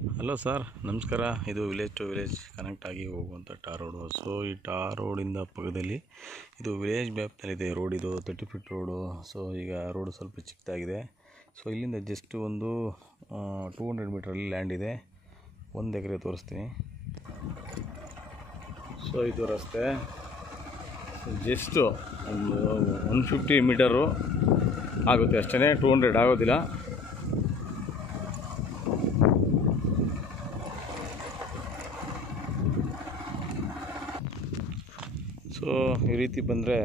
Hello sir, ನಮಸ್ಕಾರ. ಇದು village to village connect ಆಗಿ ಹೋಗುವಂಥ ಟಾರ್ ರೋಡು. ಸೊ ಈ ಟಾರ್ ರೋಡಿಂದ ಪಕ್ಕದಲ್ಲಿ ಇದು ವಿಲೇಜ್ ಮ್ಯಾಪ್ನಲ್ಲಿದೆ ರೋಡ್. ಇದು 30 ಫೀಟ್ ರೋಡು. ಸೊ ಈಗ ರೋಡು ಸ್ವಲ್ಪ ಚಿಕ್ಕದಾಗಿದೆ. ಸೊ ಇಲ್ಲಿಂದ ಜಸ್ಟ್ ಒಂದು 200 ಮೀಟ್ರಲ್ಲಿ ಲ್ಯಾಂಡ್ ಇದೆ. 1 ಎಕರೆ ತೋರಿಸ್ತೀನಿ. ಸೊ ಇದು ರಸ್ತೆ ಜಸ್ಟು ಒಂದು 150 ಮೀಟರು ಆಗುತ್ತೆ ಅಷ್ಟೇ, 200 ಆಗೋದಿಲ್ಲ. ಸೊ ಈ ರೀತಿ ಬಂದರೆ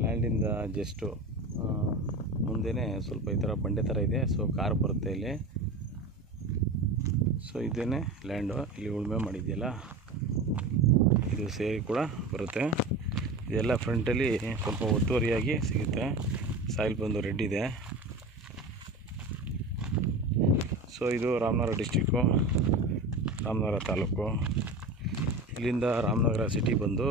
ಲ್ಯಾಂಡಿಂದ ಜಸ್ಟು ಮುಂದೆನೇ ಸ್ವಲ್ಪ ಈ ಥರ ಬಂಡೆ ಥರ ಇದೆ. ಸೊ ಕಾರ್ ಬರುತ್ತೆ ಇಲ್ಲಿ. ಸೊ ಇದೇನೆ ಲ್ಯಾಂಡು. ಇಲ್ಲಿ ಉಳುಮೆ ಮಾಡಿದೆಯಲ್ಲ ಇದು ಸೇರಿ ಕೂಡ ಬರುತ್ತೆ. ಇದೆಲ್ಲ ಫ್ರಂಟಲ್ಲಿ ಸ್ವಲ್ಪ ಒತ್ತುವರಿಯಾಗಿ ಸಿಗುತ್ತೆ. ಸಾಯಿಲ್ ಬಂದು ರೆಡ್ ಇದೆ. ಸೊ ಇದು ರಾಮನಗರ ಡಿಸ್ಟಿಕ್ಕು, ರಾಮನಗರ ತಾಲೂಕು. ಇಲ್ಲಿಂದ ರಾಮನಗರ ಸಿಟಿ ಬಂದು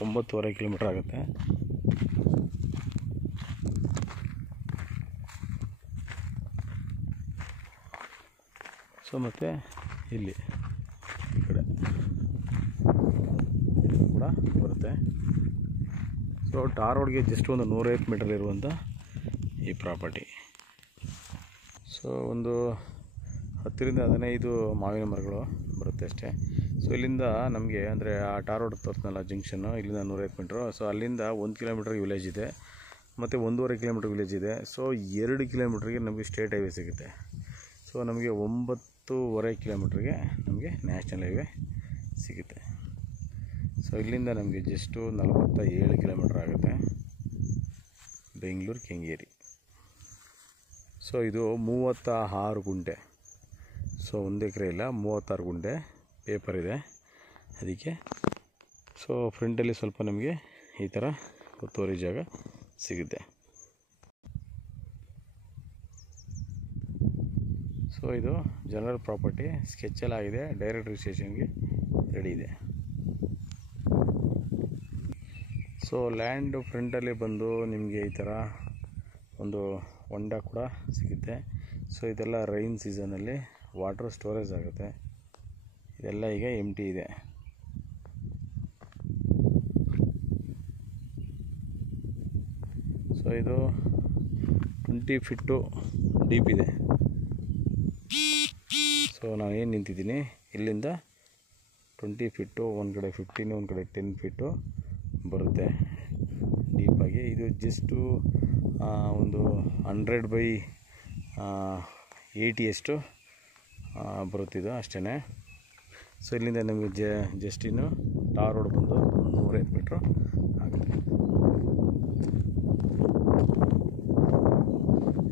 9.5 ಕಿಲೋಮೀಟ್ರ್ ಆಗುತ್ತೆ. ಸೊ ಮತ್ತು ಇಲ್ಲಿ ಈ ಕಡೆ ಕೂಡ ಬರುತ್ತೆ. ಸೊ ಟಾರ್ ರೋಡ್ಗೆ ಜಸ್ಟ್ ಒಂದು 150 ಮೀಟರ್ ಇರುವಂಥ ಈ ಪ್ರಾಪರ್ಟಿ. ಸೊ ಒಂದು 10 ರಿಂದ 15 ಮಾವಿನ ಮರಗಳು ಬರುತ್ತೆ ಅಷ್ಟೇ. ಸೊ ಇಲ್ಲಿಂದ ನಮಗೆ ಅಂದರೆ ಆ ಟಾರ್ ರೋಡ್ ತೋರಿಸ್ನಲ್ಲ ಜಂಕ್ಷನ್ನು, ಇಲ್ಲಿಂದ 150 ಮೀಟ್ರು. ಸೊ ಅಲ್ಲಿಂದ 1 ಕಿಲೋಮೀಟ್ರಿಗೆ ವಿಲೇಜ್ ಇದೆ, ಮತ್ತು 1.5 ಕಿಲೋಮೀಟ್ರ್ ವಿಲೇಜ್ ಇದೆ. ಸೊ 2 ಕಿಲೋಮೀಟ್ರಿಗೆ ನಮಗೆ ಸ್ಟೇಟ್ ಹೈವೇ ಸಿಗುತ್ತೆ. ಸೊ ನಮಗೆ 9.5 ಕಿಲೋಮೀಟ್ರಿಗೆ ನಮಗೆ ನ್ಯಾಷನಲ್ ಹೈವೇ ಸಿಗುತ್ತೆ. ಸೊ ಇಲ್ಲಿಂದ ನಮಗೆ ಜಸ್ಟು 47 ಕಿಲೋಮೀಟ್ರ್ ಆಗುತ್ತೆ ಬೆಂಗಳೂರು ಕೆಂಗೇರಿ. ಸೊ ಇದು 36 ಗುಂಟೆ. ಸೊ 1 ಎಕರೆ ಇಲ್ಲ, 36 ಗುಂಟೆ ಪೇಪರ್ ಇದೆ ಅದಕ್ಕೆ. ಸೊ ಫ್ರಂಟಲ್ಲಿ ಸ್ವಲ್ಪ ನಮಗೆ ಈ ಥರ ಒತ್ತುವರಿ ಜಾಗ ಸಿಗುತ್ತೆ. ಸೊ ಇದು ಜನರಲ್ ಪ್ರಾಪರ್ಟಿ, ಸ್ಕೆಚೆಲ್ಲ ಆಗಿದೆ, ಡೈರೆಕ್ಟ್ ರಿಜಿಸ್ಟ್ರೇಷನ್ಗೆ ರೆಡಿ ಇದೆ. ಸೊ ಲ್ಯಾಂಡು ಫ್ರಂಟಲ್ಲಿ ಬಂದು ನಿಮಗೆ ಈ ಥರ ಒಂದು ಹೊಂಡ ಕೂಡ ಸಿಗುತ್ತೆ. ಸೊ ಇದೆಲ್ಲ ರೈನ್ ಸೀಸನಲ್ಲಿ ವಾಟರ್ ಸ್ಟೋರೇಜ್ ಆಗುತ್ತೆ. ಇದೆಲ್ಲ ಈಗ ಎಂಟಿ ಇದೆ. ಸೊ ಇದು 20 ಫೀಟು ಡೀಪ್ ಇದೆ. ಸೊ ನಾನು ಏನು ನಿಂತಿದ್ದೀನಿ ಇಲ್ಲಿಂದ 20 ಫೀಟು, ಒಂದು ಕಡೆ 15, ಒಂದು ಕಡೆ 10 ಫೀಟು ಬರುತ್ತೆ ಡೀಪಾಗಿ. ಇದು ಜಸ್ಟು ಒಂದು 100/80 ಅಷ್ಟು ಬರುತ್ತಿದ್ದು ಅಷ್ಟೇ. ಸೊ ಇಲ್ಲಿಂದ ನಮಗೆ ಜಸ್ಟ್ ಇನ್ನು ಟಾರ್ ರೋಡ್ ಬಂದು 150 ಮೀಟ್ರು ಆಗುತ್ತೆ.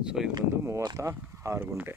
ಸೊ ಇದು ಬಂದು 36 ಗುಂಟೆ.